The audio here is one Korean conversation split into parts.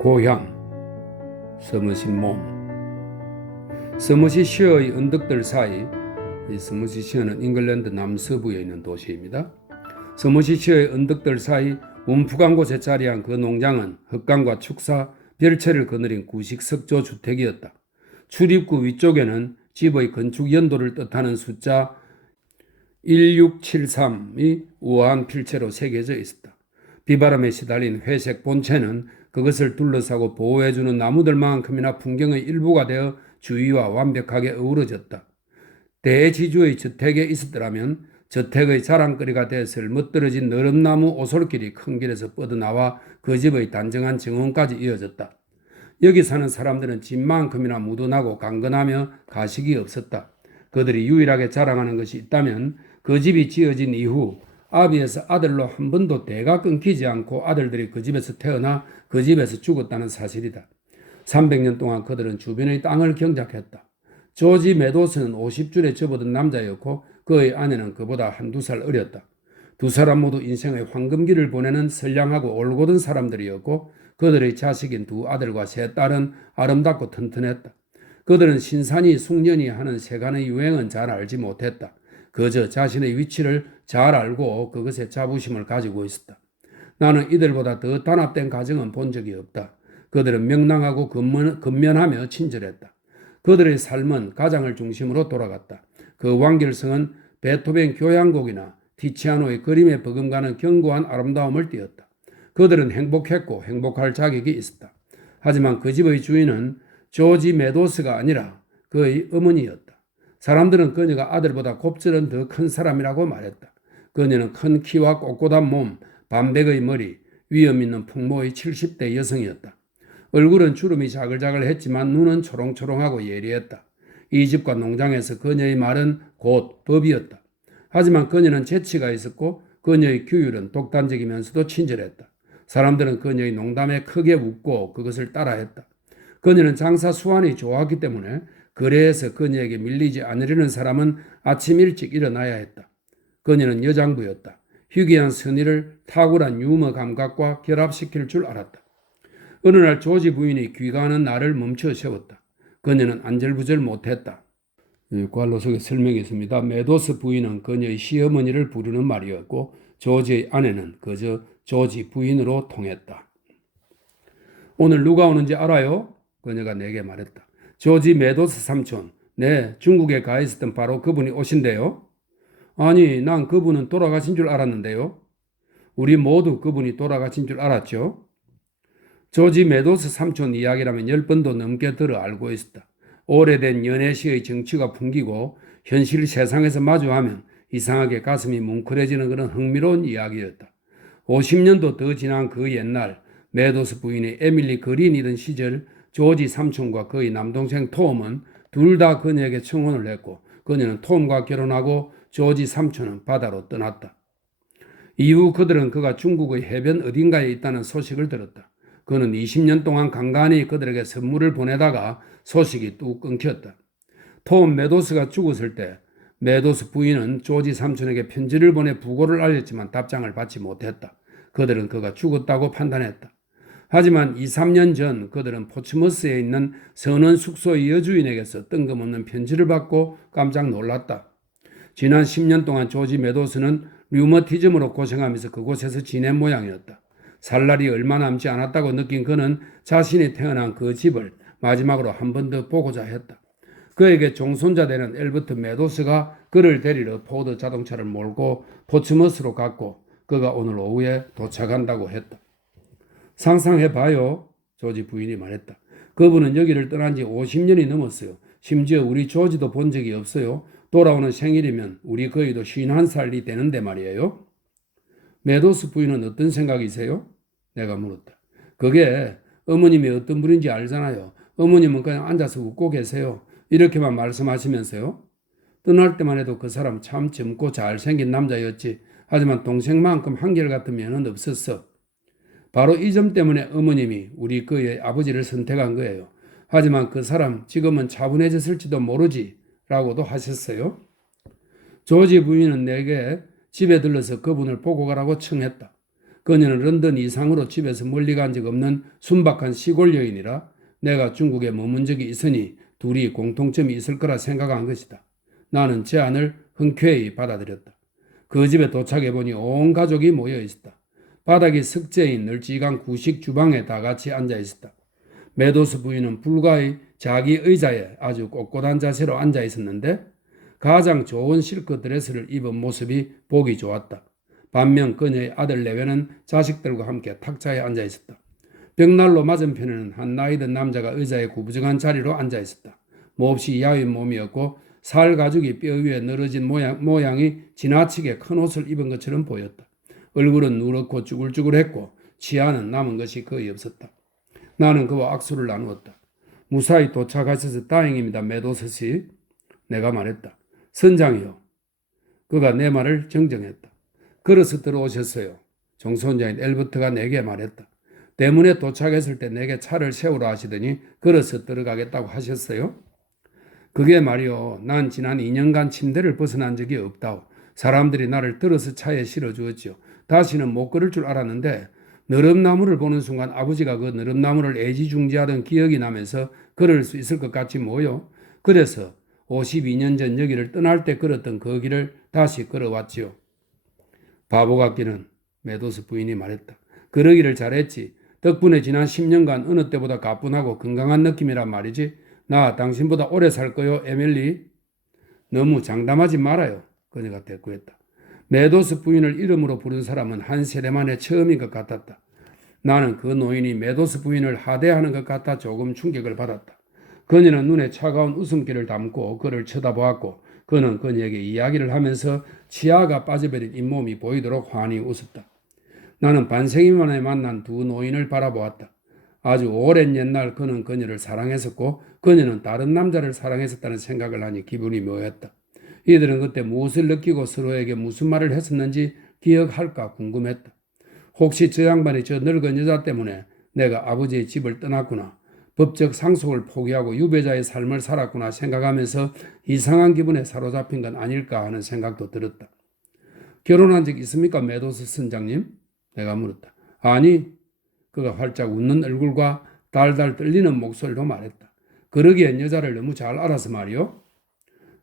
고향, 서머시 몸. 서머시셔의 언덕들 사이, 이 서머시셔는 잉글랜드 남서부에 있는 도시입니다. 서머시셔의 언덕들 사이 움푹한 곳에 자리한 그 농장은 흙강과 축사, 별채를 거느린 구식 석조 주택이었다. 출입구 위쪽에는 집의 건축 연도를 뜻하는 숫자 1673이 우아한 필체로 새겨져 있었다. 비바람에 시달린 회색 본체는 그것을 둘러싸고 보호해주는 나무들만큼이나 풍경의 일부가 되어 주위와 완벽하게 어우러졌다. 대지주의 저택에 있었더라면 저택의 자랑거리가 되었을 멋들어진 너름나무 오솔길이 큰 길에서 뻗어나와 그 집의 단정한 정원까지 이어졌다. 여기 사는 사람들은 집만큼이나 무던하고 강건하며 가식이 없었다. 그들이 유일하게 자랑하는 것이 있다면 그 집이 지어진 이후 아비에서 아들로 한 번도 대가 끊기지 않고 아들들이 그 집에서 태어나 그 집에서 죽었다는 사실이다. 300년 동안 그들은 주변의 땅을 경작했다. 조지 메도스는 50줄에 접어든 남자였고 그의 아내는 그보다 한두 살 어렸다. 두 사람 모두 인생의 황금기를 보내는 선량하고 올곧은 사람들이었고 그들의 자식인 두 아들과 세 딸은 아름답고 튼튼했다. 그들은 신산이 숙련이 하는 세간의 유행은 잘 알지 못했다. 그저 자신의 위치를 잘 알고 그것에 자부심을 가지고 있었다. 나는 이들보다 더 단합된 가정은 본 적이 없다. 그들은 명랑하고 근면하며 친절했다. 그들의 삶은 가장을 중심으로 돌아갔다. 그 완결성은 베토벤 교향곡이나 티치아노의 그림에 버금가는 견고한 아름다움을 띠었다. 그들은 행복했고 행복할 자격이 있었다. 하지만 그 집의 주인은 조지 메도스가 아니라 그의 어머니였다. 사람들은 그녀가 아들보다 곱절은 더 큰 사람이라고 말했다. 그녀는 큰 키와 꼿꼿한 몸, 반백의 머리, 위험 있는 풍모의 70대 여성이었다. 얼굴은 주름이 자글자글했지만 눈은 초롱초롱하고 예리했다. 이 집과 농장에서 그녀의 말은 곧 법이었다. 하지만 그녀는 재치가 있었고 그녀의 규율은 독단적이면서도 친절했다. 사람들은 그녀의 농담에 크게 웃고 그것을 따라했다. 그녀는 장사 수완이 좋았기 때문에 거래에서 그녀에게 밀리지 않으려는 사람은 아침 일찍 일어나야 했다. 그녀는 여장부였다. 희귀한 선의를 탁월한 유머 감각과 결합시킬 줄 알았다. 어느 날 조지 부인이 귀가하는 날을 멈춰 세웠다. 그녀는 안절부절 못했다. 관로 속에 설명이 있습니다. 메도스 부인은 그녀의 시어머니를 부르는 말이었고 조지의 아내는 그저 조지 부인으로 통했다. 오늘 누가 오는지 알아요? 그녀가 내게 말했다. 조지 메도스 삼촌. 네, 중국에 가 있었던 바로 그분이 오신대요. 아니, 난 그분은 돌아가신 줄 알았는데요. 우리 모두 그분이 돌아가신 줄 알았죠. 조지 메도스 삼촌 이야기라면 10번도 넘게 들어 알고 있었다. 오래된 연애시의 정취가 풍기고 현실 세상에서 마주하면 이상하게 가슴이 뭉클해지는 그런 흥미로운 이야기였다. 50년도 더 지난 그 옛날 메도스 부인이 에밀리 그린이던 시절 조지 삼촌과 그의 남동생 톰은 둘 다 그녀에게 청혼을 했고 그녀는 톰과 결혼하고 조지 삼촌은 바다로 떠났다. 이후 그들은 그가 중국의 해변 어딘가에 있다는 소식을 들었다. 그는 20년 동안 간간히 그들에게 선물을 보내다가 소식이 뚝 끊겼다. 톰 메도스가 죽었을 때 메도스 부인은 조지 삼촌에게 편지를 보내 부고를 알렸지만 답장을 받지 못했다. 그들은 그가 죽었다고 판단했다. 하지만 2, 3년 전 그들은 포츠머스에 있는 선원 숙소의 여주인에게서 뜬금없는 편지를 받고 깜짝 놀랐다. 지난 10년 동안 조지 메도스는 류머티즘으로 고생하면서 그곳에서 지낸 모양이었다. 살 날이 얼마 남지 않았다고 느낀 그는 자신이 태어난 그 집을 마지막으로 한 번 더 보고자 했다. 그에게 종손자 되는 엘버트 메도스가 그를 데리러 포드 자동차를 몰고 포츠머스로 갔고 그가 오늘 오후에 도착한다고 했다. 상상해봐요. 조지 부인이 말했다. 그분은 여기를 떠난 지 50년이 넘었어요. 심지어 우리 조지도 본 적이 없어요. 돌아오는 생일이면 우리 거의도 51살이 되는데 말이에요. 메도스 부인은 어떤 생각이세요? 내가 물었다. 그게 어머님이 어떤 분인지 알잖아요. 어머님은 그냥 앉아서 웃고 계세요. 이렇게만 말씀하시면서요. 떠날 때만 해도 그 사람 참 젊고 잘생긴 남자였지. 하지만 동생만큼 한결같은 면은 없었어. 바로 이 점 때문에 어머님이 우리 그의 아버지를 선택한 거예요. 하지만 그 사람 지금은 차분해졌을지도 모르지 라고도 하셨어요. 조지 부인은 내게 집에 들러서 그분을 보고 가라고 청했다. 그녀는 런던 이상으로 집에서 멀리 간 적 없는 순박한 시골 여인이라 내가 중국에 머문 적이 있으니 둘이 공통점이 있을 거라 생각한 것이다. 나는 제안을 흔쾌히 받아들였다. 그 집에 도착해보니 온 가족이 모여 있었다. 바닥이 석재인 널찍한 구식 주방에 다 같이 앉아 있었다. 메도스 부인은 불가의 자기 의자에 아주 꼿꼿한 자세로 앉아 있었는데 가장 좋은 실크 드레스를 입은 모습이 보기 좋았다. 반면 그녀의 아들 내외는 자식들과 함께 탁자에 앉아 있었다. 벽난로 맞은편에는 한 나이든 남자가 의자에 구부정한 자리로 앉아 있었다. 몹시 야윈 몸이었고 살 가죽이 뼈 위에 늘어진 모양이 지나치게 큰 옷을 입은 것처럼 보였다. 얼굴은 누렇고 쭈글쭈글했고 치아는 남은 것이 거의 없었다. 나는 그와 악수를 나누었다. 무사히 도착하셔서 다행입니다, 메도스 씨. 내가 말했다. 선장이요. 그가 내 말을 정정했다. 걸어서 들어오셨어요. 정손자인 엘버트가 내게 말했다. 대문에 도착했을 때 내게 차를 세우라 하시더니 걸어서 들어가겠다고 하셨어요? 그게 말이요. 난 지난 2년간 침대를 벗어난 적이 없다오. 사람들이 나를 들어서 차에 실어주었죠. 다시는 못 걸을 줄 알았는데 느릅나무를 보는 순간 아버지가 그 느릅나무를 애지중지하던 기억이 나면서 걸을 수 있을 것 같지 뭐요. 그래서 52년 전 여기를 떠날 때 걸었던 그 길을 다시 걸어왔지요. 바보 같기는, 메도스 부인이 말했다. 그러기를 잘했지. 덕분에 지난 10년간 어느 때보다 가뿐하고 건강한 느낌이란 말이지. 나 당신보다 오래 살 거요, 에밀리. 너무 장담하지 말아요. 그녀가 대꾸했다. 메도스 부인을 이름으로 부른 사람은 한 세대 만에 처음인 것 같았다. 나는 그 노인이 메도스 부인을 하대하는 것 같아 조금 충격을 받았다. 그녀는 눈에 차가운 웃음기를 담고 그를 쳐다보았고 그는 그녀에게 이야기를 하면서 치아가 빠져버린 잇몸이 보이도록 환히 웃었다. 나는 반세기 만에 만난 두 노인을 바라보았다. 아주 오랜 옛날 그는 그녀를 사랑했었고 그녀는 다른 남자를 사랑했었다는 생각을 하니 기분이 묘했다. 이들은 그때 무엇을 느끼고 서로에게 무슨 말을 했었는지 기억할까 궁금했다. 혹시 저 양반이 저 늙은 여자 때문에 내가 아버지의 집을 떠났구나. 법적 상속을 포기하고 유배자의 삶을 살았구나 생각하면서 이상한 기분에 사로잡힌 건 아닐까 하는 생각도 들었다. 결혼한 적 있습니까, 메도스 선장님? 내가 물었다. 아니, 그가 활짝 웃는 얼굴과 달달 떨리는 목소리로 말했다. 그러기엔 여자를 너무 잘 알아서 말이요.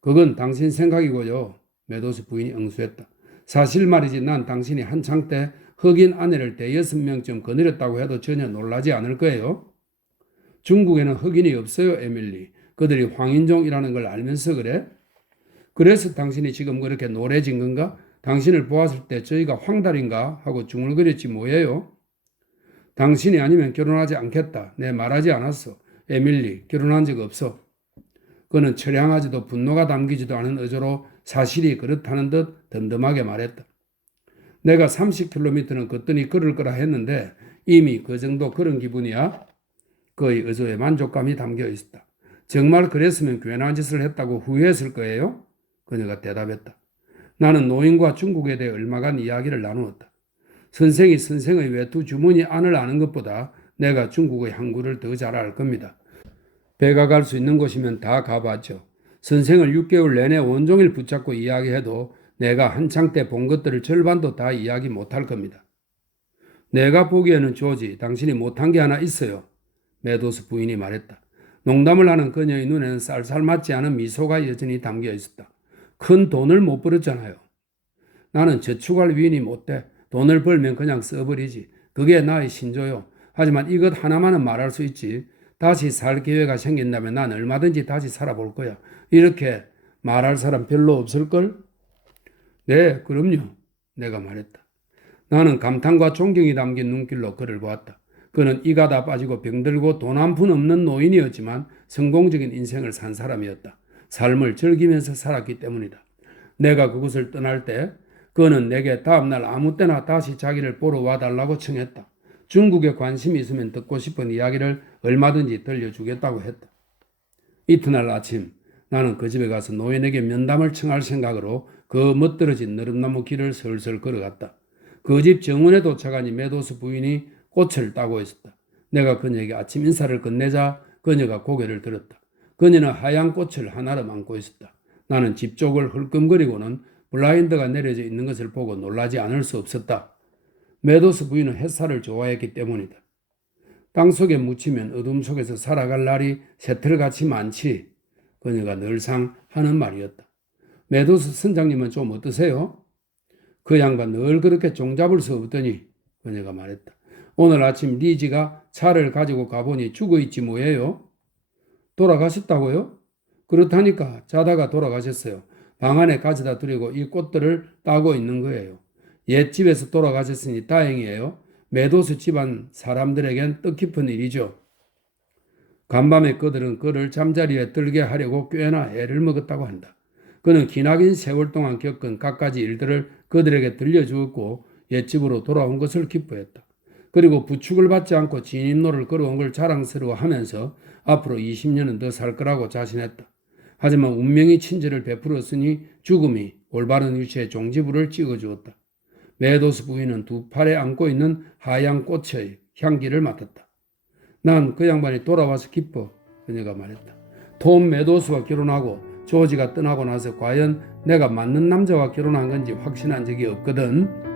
그건 당신 생각이고요. 메도스 부인이 응수했다. 사실 말이지 난 당신이 한창 때 흑인 아내를 5명쯤 거느렸다고 해도 전혀 놀라지 않을 거예요. 중국에는 흑인이 없어요, 에밀리. 그들이 황인종이라는 걸 알면서 그래? 그래서 당신이 지금 그렇게 노래진 건가? 당신을 보았을 때 저희가 황달인가 하고 중얼거렸지 뭐예요? 당신이 아니면 결혼하지 않겠다. 내 말하지 않았어. 에밀리, 결혼한 적 없어. 그는 처량하지도 분노가 담기지도 않은 어조로 사실이 그렇다는 듯 덤덤하게 말했다. 내가 30km는 걷더니 걸을 거라 했는데 이미 그 정도 그런 기분이야? 그의 어조에 만족감이 담겨 있었다. 정말 그랬으면 괜한 짓을 했다고 후회했을 거예요? 그녀가 대답했다. 나는 노인과 중국에 대해 얼마간 이야기를 나누었다. 선생이 선생의 외투 주머니 안을 아는 것보다 내가 중국의 항구를 더 잘 알 겁니다. 배가 갈 수 있는 곳이면 다 가봤죠. 선생을 6개월 내내 온종일 붙잡고 이야기해도 내가 한창 때 본 것들을 절반도 다 이야기 못할 겁니다. 내가 보기에는 조지, 당신이 못한 게 하나 있어요. 메도스 부인이 말했다. 농담을 하는 그녀의 눈에는 쌀쌀 맞지 않은 미소가 여전히 담겨 있었다. 큰 돈을 못 벌었잖아요. 나는 저축할 위인이 못 돼. 돈을 벌면 그냥 써버리지. 그게 나의 신조요. 하지만 이것 하나만은 말할 수 있지. 다시 살 기회가 생긴다면 난 얼마든지 다시 살아볼 거야. 이렇게 말할 사람 별로 없을걸? 네, 그럼요. 내가 말했다. 나는 감탄과 존경이 담긴 눈길로 그를 보았다. 그는 이가 다 빠지고 병들고 돈 한 푼 없는 노인이었지만 성공적인 인생을 산 사람이었다. 삶을 즐기면서 살았기 때문이다. 내가 그곳을 떠날 때 그는 내게 다음날 아무 때나 다시 자기를 보러 와달라고 청했다. 중국에 관심이 있으면 듣고 싶은 이야기를 얼마든지 들려주겠다고 했다. 이튿날 아침 나는 그 집에 가서 노인에게 면담을 청할 생각으로 그 멋들어진 느릅나무 길을 슬슬 걸어갔다. 그 집 정원에 도착하니 메도스 부인이 꽃을 따고 있었다. 내가 그녀에게 아침 인사를 건네자 그녀가 고개를 들었다. 그녀는 하얀 꽃을 하나로 안고 있었다. 나는 집 쪽을 흘끔거리고는 블라인드가 내려져 있는 것을 보고 놀라지 않을 수 없었다. 메도스 부인은 햇살을 좋아했기 때문이다. 땅속에 묻히면 어둠 속에서 살아갈 날이 새털같이 많지. 그녀가 늘상 하는 말이었다. 메도스 선장님은 좀 어떠세요? 그 양반 늘 그렇게 종잡을 수 없더니 그녀가 말했다. 오늘 아침 리지가 차를 가지고 가보니 죽어있지 뭐예요? 돌아가셨다고요? 그렇다니까 자다가 돌아가셨어요. 방 안에 가져다 드리고 이 꽃들을 따고 있는 거예요. 옛집에서 돌아가셨으니 다행이에요. 메도스 집안 사람들에겐 뜻깊은 일이죠. 간밤에 그들은 그를 잠자리에 들게 하려고 꽤나 애를 먹었다고 한다. 그는 기나긴 세월 동안 겪은 갖가지 일들을 그들에게 들려주었고 옛집으로 돌아온 것을 기뻐했다. 그리고 부축을 받지 않고 진입로를 걸어온 걸 자랑스러워하면서 앞으로 20년은 더 살 거라고 자신했다. 하지만 운명이 친절을 베풀었으니 죽음이 올바른 위치에 종지부를 찍어주었다. 메도스 부인은 두 팔에 안고 있는 하얀 꽃의 향기를 맡았다. 난 그 양반이 돌아와서 기뻐. 그녀가 말했다. 톰 메도스와 결혼하고 조지가 떠나고 나서 과연 내가 맞는 남자와 결혼한 건지 확신한 적이 없거든.